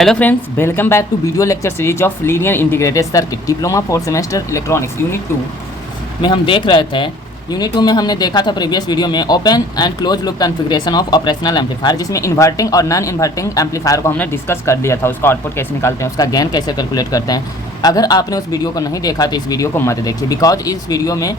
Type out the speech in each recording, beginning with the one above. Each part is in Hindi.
Hello friends, welcome back to video lecture series of linear integrated circuit diploma fourth semester electronics unit 2 में हम देख रहे थे। यूनिट 2 में हमने देखा था प्रीवियस वीडियो में open and close loop configuration of operational amplifier, जिसमें इन्वर्टिंग और नॉन इन्वर्टिंग एम्पलीफायर को हमने डिस्कस कर लिया था। उसका आउटपुट कैसे निकालते हैं, उसका गेन कैसे कैलकुलेट करते हैं। अगर आपने उस वीडियो को नहीं देखा तो इस वीडियो को मत देखिए, बिकॉज इस वीडियो में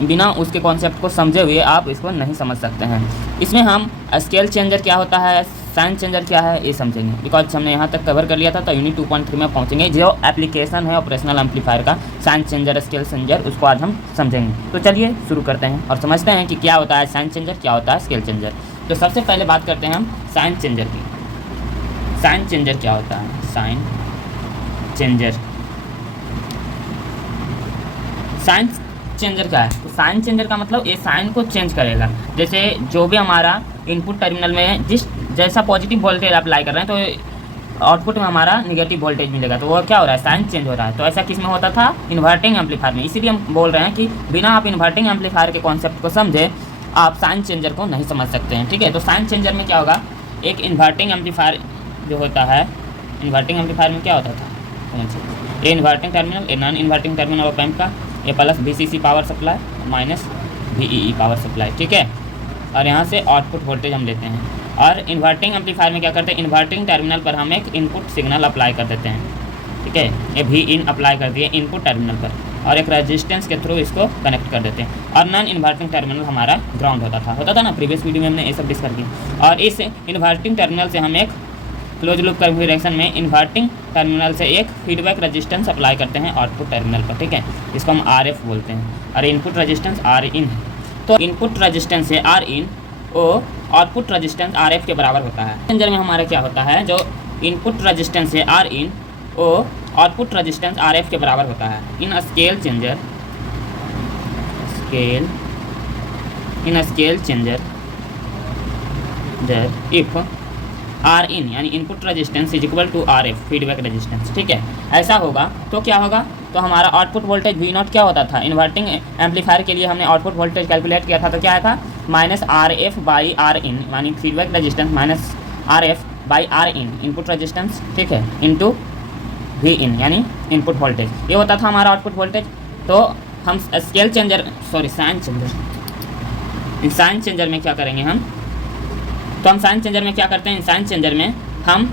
बिना उसके कॉन्सेप्ट को समझे हुए आप इसको नहीं समझ सकते हैं। इसमें हम स्केल चेंजर क्या होता है, साइन चेंजर क्या है, ये समझेंगे। बिकॉज हमने यहाँ तक कवर कर लिया था, तो यूनिट 2.3 में पहुँचेंगे। जो एप्लीकेशन है ऑपरेशनल एम्पलीफायर का, साइन चेंजर, स्केल चेंजर, उसको आज हम समझेंगे। तो चलिए शुरू करते हैं और समझते हैं कि क्या होता है साइन चेंजर, क्या होता है स्केल चेंजर। तो सबसे पहले बात करते हैं हम साइन चेंजर की। साइन चेंजर क्या होता है? साइन चेंजर, साइन चेंजर क्या है? तो साइन चेंजर का मतलब ये साइन को चेंज करेगा। जैसे जो भी हमारा इनपुट टर्मिनल में जैसा पॉजिटिव वोल्टेज अप्लाई कर रहे हैं, तो आउटपुट में हमारा निगेटिव वोल्टेज मिलेगा। तो वो क्या हो रहा है? साइन चेंज हो रहा है। तो ऐसा किस में होता था? इन्वर्टिंग एम्पलीफायर में। इसीलिए हम बोल रहे हैं कि बिना आप इन्वर्टिंग एम्पलीफायर के कॉन्सेप्ट को समझे आप साइन चेंजर को नहीं समझ सकते हैं। ठीक है, तो साइन चेंजर में क्या होगा? एक इन्वर्टिंग एम्पलीफायर जो होता है, इन्वर्टिंग एम्पलीफायर में क्या होता था? ये इन्वर्टिंग टर्मिनल, ये non inverting terminal of amp का, ये plus VCC power supply minus VEE power supply. ठीक है, और यहाँ से आउटपुट वोल्टेज हम लेते हैं। और इन्वर्टिंग एम्पलीफायर में क्या करते हैं? इन्वर्टिंग टर्मिनल पर हम एक इनपुट सिग्नल अप्लाई कर देते हैं। ठीक है, ये Vin अप्लाई कर दिए इनपुट टर्मिनल पर, और एक रेजिस्टेंस के थ्रू इसको कनेक्ट कर देते हैं। और नॉन इन्वर्टिंग टर्मिनल हमारा ग्राउंड होता था ना, प्रीवियस वीडियो में हमने ये सब डिस्कस किया। और इस इन्वर्टिंग टर्मिनल से हम एक क्लोज लूप कॉन्फ़िगरेशन में इन्वर्टिंग टर्मिनल से एक फीडबैक रेजिस्टेंस अप्लाई करते हैं आउटपुट टर्मिनल पर। ठीक है, इसको हम RF बोलते हैं, और इनपुट रेजिस्टेंस Rin है। तो इनपुट रेजिस्टेंस है Rin, वो आउटपुट रेजिस्टेंस RF के बराबर होता है। चेंजर में हमारा क्या होता है? जो इनपुट रेजिस्टेंस है Rin, वो आउटपुट रेजिस्टेंस RF के बराबर होता है। In scale changer, scale changer if Rin यानी input resistance is equal to RF feedback resistance. ठीक है, ऐसा होगा तो क्या होगा? तो हमारा आउटपुट वोल्टेज V0 क्या होता था? इन्वर्टिंग एम्पलीफायर के लिए हमने आउटपुट वोल्टेज कैलकुलेट किया था, तो क्या था? माइनस RF बाई Rin यानी feedback resistance minus RF by Rin input resistance, ठीक है, इंटू Vin यानी इनपुट वोल्टेज। ये होता था हमारा आउटपुट वोल्टेज। तो हम scale changer, sorry sine changer में क्या करेंगे हम? तो हम साइन चेंजर में क्या करते हैं? साइन चेंजर में हम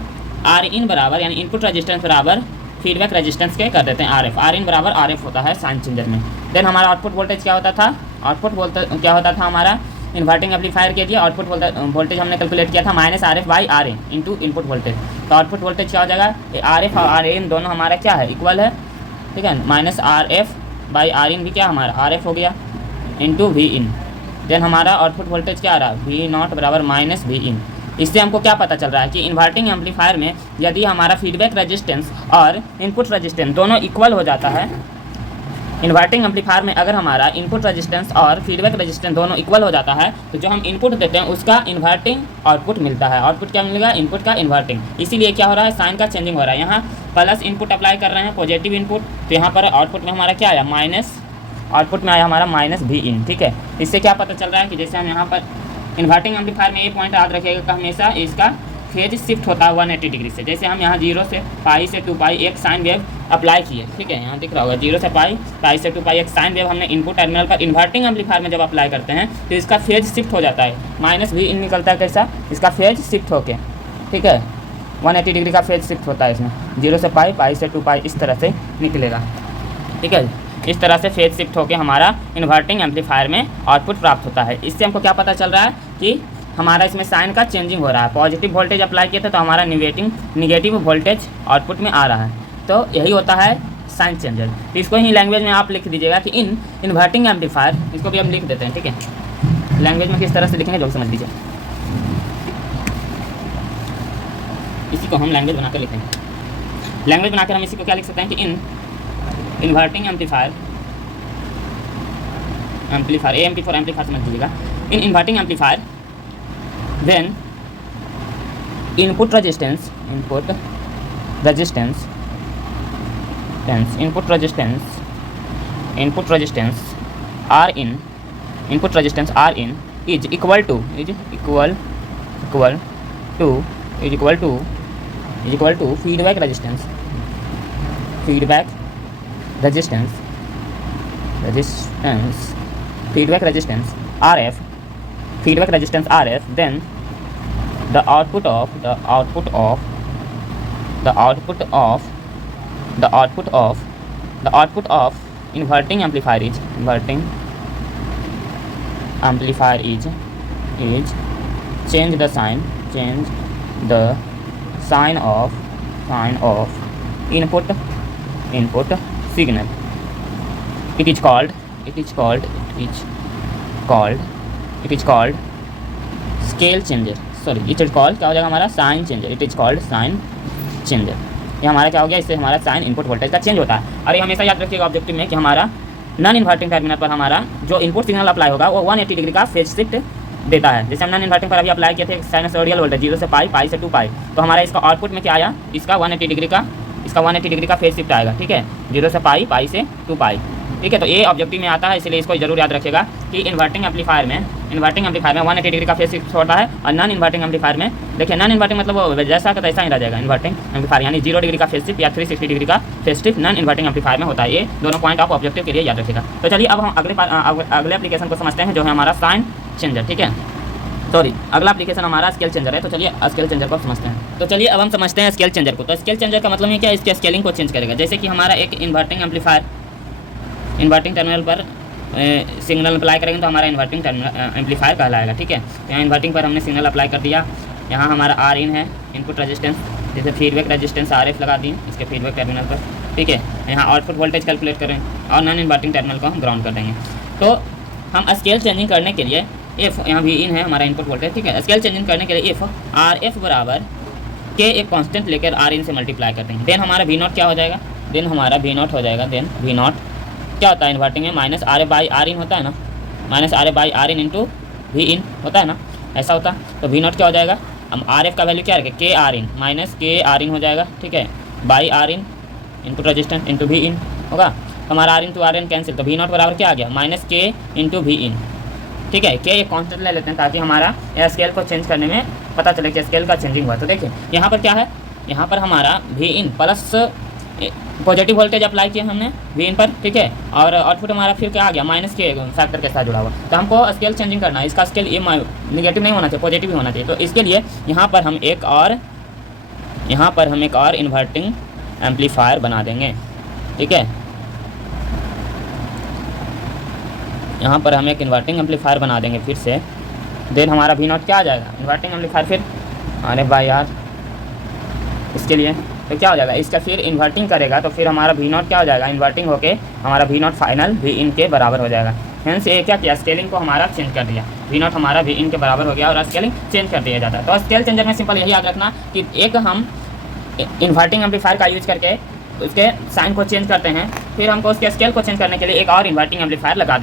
Rin बराबर यानी इनपुट रेजिस्टेंस बराबर फीडबैक रेजिस्टेंस के कर देते हैं RF। Rin बराबर RF होता है साइन चेंजर में। देन हमारा आउटपुट वोल्टेज क्या होता था? क्या होता था हमारा? इन्वर्टिंग एम्पलीफायर के लिए आउटपुट वोल्टेज हमने कैलकुलेट किया था minus RF by Rin into input voltage. तो आउटपुट वोल्टेज क्या हो जाएगा? RF और Rin दोनों हमारा क्या है? इक्वल है। ठीक है, माइनस RF बाई Rin भी क्या हमारा RF हो गया इंटू Vin। देन हमारा आउटपुट वोल्टेज क्या आ रहा है? V0 बराबर माइनस Vin। इससे हमको क्या पता चल रहा है कि इन्वर्टिंग एम्पलीफायर में यदि हमारा फीडबैक रेजिस्टेंस और इनपुट रेजिस्टेंस दोनों इक्वल हो जाता है, इन्वर्टिंग एम्पलीफायर में अगर हमारा इनपुट रेजिस्टेंस और फीडबैक रेजिस्टेंस दोनों इक्वल हो जाता है, तो जो हम इनपुट देते हैं उसका इन्वर्टिंग आउटपुट मिलता है। आउटपुट क्या मिलेगा? इनपुट का इन्वर्टिंग। इसीलिए क्या हो रहा है? साइन का चेंजिंग हो रहा है। यहाँ प्लस इनपुट अप्लाई कर रहे हैं, पॉजिटिव इनपुट, तो यहाँ पर आउटपुट में हमारा क्या आया? माइनस, आउटपुट में आया हमारा माइनस Vin। ठीक है, इससे क्या पता चल रहा है कि जैसे हम यहाँ पर इन्वर्टिंग एम्पलीफायर में ये पॉइंट याद रखिएगा कि हमेशा इसका फेज शिफ्ट होता है 180 डिग्री से। जैसे हम यहाँ 0 से पाई से 2 पाई एक साइन वेव अप्लाई किए। ठीक है, यहाँ दिख रहा होगा 0 से पाई से 2 पाई एक साइन वेव हमने इनपुट टर्मिनल पर इन्वर्टिंग एम्पलीफायर में जब अप्लाई करते हैं, तो इसका फेज शिफ्ट हो जाता है, माइनस Vin निकलता है। कैसा? इसका फेज शिफ्ट होके, ठीक है, 180 डिग्री का फेज शिफ्ट होता है इसमें। 0 से पाई से 2 पाई इस तरह से निकलेगा। ठीक है, इस तरह से फेज शिफ्ट होकर हमारा इन्वर्टिंग एम्पलीफायर में आउटपुट प्राप्त होता है। इससे हमको क्या पता चल रहा है कि हमारा इसमें साइन का चेंजिंग हो रहा है। पॉजिटिव वोल्टेज अप्लाई किया था तो हमारा निगेटिव वोल्टेज आउटपुट में आ रहा है। तो यही होता है साइन चेंजर। तो इसको ही लैंग्वेज में आप लिख दीजिएगा कि इन इन्वर्टिंग एम्पलीफायर, इसको भी हम लिख देते हैं। ठीक है, लैंग्वेज में किस तरह से लिखेंगे लोग समझ लीजिए। इसी को हम लैंग्वेज बनाकर लिखेंगे। लैंग्वेज बनाकर हम इसी को क्या लिख सकते हैं कि in inverting amplifier AMP for amplifier समझ लीजिएगा। In inverting amplifier when input resistance Rin is equal to is equal to feedback resistance RF, then the output of inverting amplifier is change the sign of input signal. It is called scale changer. Sorry, it is called क्या हो जाएगा हमारा sign changer. It is called sign changer. ये हमारा क्या हो गया, इससे हमारा साइन इनपुट वोल्टेज का चेंज होता है. और ये हमेशा याद रखिएगा ऑब्जेक्टिव में कि हमारा नॉन इन्वर्टिंग टर्मिनल पर हमारा जो इनपुट सिग्नल अप्लाई होगा वो 180 डिग्री का फेज शिफ्ट देता है. जैसे हम नॉन इन्वर्टिंग पर अभी अप्लाई किए थे साइनसोइडल वोल्टेज 0 से पाई से 2 पाई, तो हमारा इसका आउटपुट में क्या आया, इसका 180 डिग्री का फेज शिफ्ट आएगा. ठीक है, 0 से पाई से 2 पाई. ठीक है, तो ये ऑब्जेक्टिव में आता है, इसलिए इसको जरूर याद रखिएगा कि इन्वर्टिंग एम्पलीफायर में 180 डिग्री का फेज शिफ्ट होता है. और नॉन इन्वर्टिंग एम्पलीफायर में देखिए, नॉन इन्वर्टिंग मतलब वो जैसा का तैसा ही रह जाएगा. इन्वर्टिंग एम्पलीफायर यानी 0 डिग्री का फेज शिफ्ट या 360 डिग्री का phase shift non inverting amplifier में होता है. ये दोनों पॉइंट आप ऑब्जेक्टिव के लिए याद रखिएगा. तो चलिए अब हम अगले एप्लीकेशन को समझते हैं, जो है हमारा साइन चेंजर. ठीक है, सॉरी, अगला एप्लीकेशन हमारा स्केल चेंजर है. तो चलिए स्केल चेंजर को समझते हैं. तो चलिए अब हम समझते हैं स्केल चेंजर को. तो स्केल चेंजर का मतलब ये क्या है, इसके स्केलिंग को चेंज करेगा. जैसे कि हमारा एक इन्वर्टिंग टर्मिनल पर सिग्नल अप्लाई करेंगे तो हमारा इन्वर्टिंग एम्पलीफायर कहलाएगा. ठीक है, यहाँ इन्वर्टिंग पर हमने सिग्नल अप्लाई कर दिया. यहाँ हमारा आर इन है इनपुट रेजिस्टेंस, जैसे फीडबैक रेजिस्टेंस RF लगा दी इसके फीडबैक टर्मिनल पर. ठीक है, यहाँ आउटपुट वोल्टेज कैलकुलेट करें और नॉन इन्वर्टिंग टर्मिनल को हम ग्राउंड कर देंगे. तो हम स्केल चेंजिंग करने के लिए इफ़ यहाँ भी इन है हमारा इनपुट वोल्टेज. ठीक है, स्केल चेंजिंग करने के लिए इफ़ RF बराबर के एक कांस्टेंट लेकर आर इन से मल्टीप्लाई कर देंगे. देन हमारा V0 क्या हो जाएगा, देन हमारा V0 हो जाएगा. देन V0 क्या होता है इन्वर्टिंग में, -RF बाई आर इन होता है ना, -RF by R in into V in होता है ना, ऐसा होता है. तो V0 क्या हो जाएगा, हम RF का वैल्यू क्या रखें, K R in minus K R in हो जाएगा. ठीक है, by R in input resistance into V in होगा. हमारा R in to R in cancel, तो V0 बराबर क्या आ गया, -K इंटू V इन. ठीक है, के एक कॉन्स्टेंट ले लेते हैं ताकि हमारा यह स्केल को चेंज करने में पता चले कि स्केल का चेंजिंग हुआ. तो देखिए यहाँ पर क्या है, यहाँ पर हमारा V in plus positive voltage apply किया हमने V इन पर. ठीक है, और आउटपुट हमारा फिर क्या आ गया, -K फैक्टर के साथ जुड़ा हुआ. तो हमको स्केल चेंजिंग करना है. इसका स्केल ये निगेटिव नहीं होना चाहिए, पॉजिटिव ही होना चाहिए. तो इसके लिए यहाँ पर हम एक और इन्वर्टिंग एम्पलीफायर बना देंगे. ठीक है, यहाँ पर हम एक इन्वर्टिंग एम्पलीफायर बना देंगे फिर से. देन हमारा V0 क्या आ जाएगा, इन्वर्टिंग एम्पलीफायर फिर RF/R. इसके लिए तो क्या हो जाएगा, इसका फिर इन्वर्टिंग करेगा तो फिर हमारा V0 क्या हो जाएगा, इन्वर्टिंग होके हमारा V0 फाइनल V इन के बराबर हो जाएगा. हेंस ये क्या किया, स्केलिंग को हमारा चेंज कर दिया. V0 हमारा V इन के बराबर हो गया और स्केलिंग चेंज कर दिया जाता है. तो स्केल चेंजर में सिंपल यही याद रखना कि एक हम इन्वर्टिंग एम्पलीफायर का यूज करके उसके साइन को चेंज करते हैं, फिर हमको उसके स्केल को चेंज करने के लिए एक और इन्वर्टिंग एम्पलीफायर लगा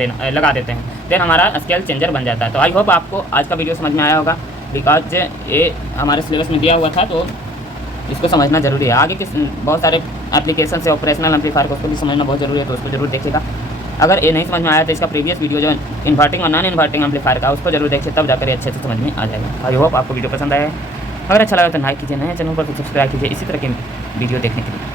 देते हैं. देन हमारा स्केल चेंजर बन जाता है. तो आई होप आपको आज का वीडियो समझ में आया होगा, बिकॉज ये हमारे सिलेबस में दिया हुआ था, तो इसको समझना जरूरी है. आगे के बहुत सारे एप्लीकेशन से ऑपरेशनल एम्पलीफायर को उसको भी समझना बहुत जरूरी है, तो उसको जरूर देखिएगा. अगर ये नहीं समझ में आया तो इसका प्रीवियस वीडियो जो इन्वर्टिंग और नॉन इन्वर्टिंग एम्पलीफायर का, उसको जरूर देखिए, तब जाकर अच्छे से समझ में आ जाएगा. आई होप आपको वीडियो पसंद आया है. अगर अच्छा लगा तो लाइक कीजिए, नए चैनल पर सब्सक्राइब कीजिए इसी तरह के वीडियो देखने के लिए.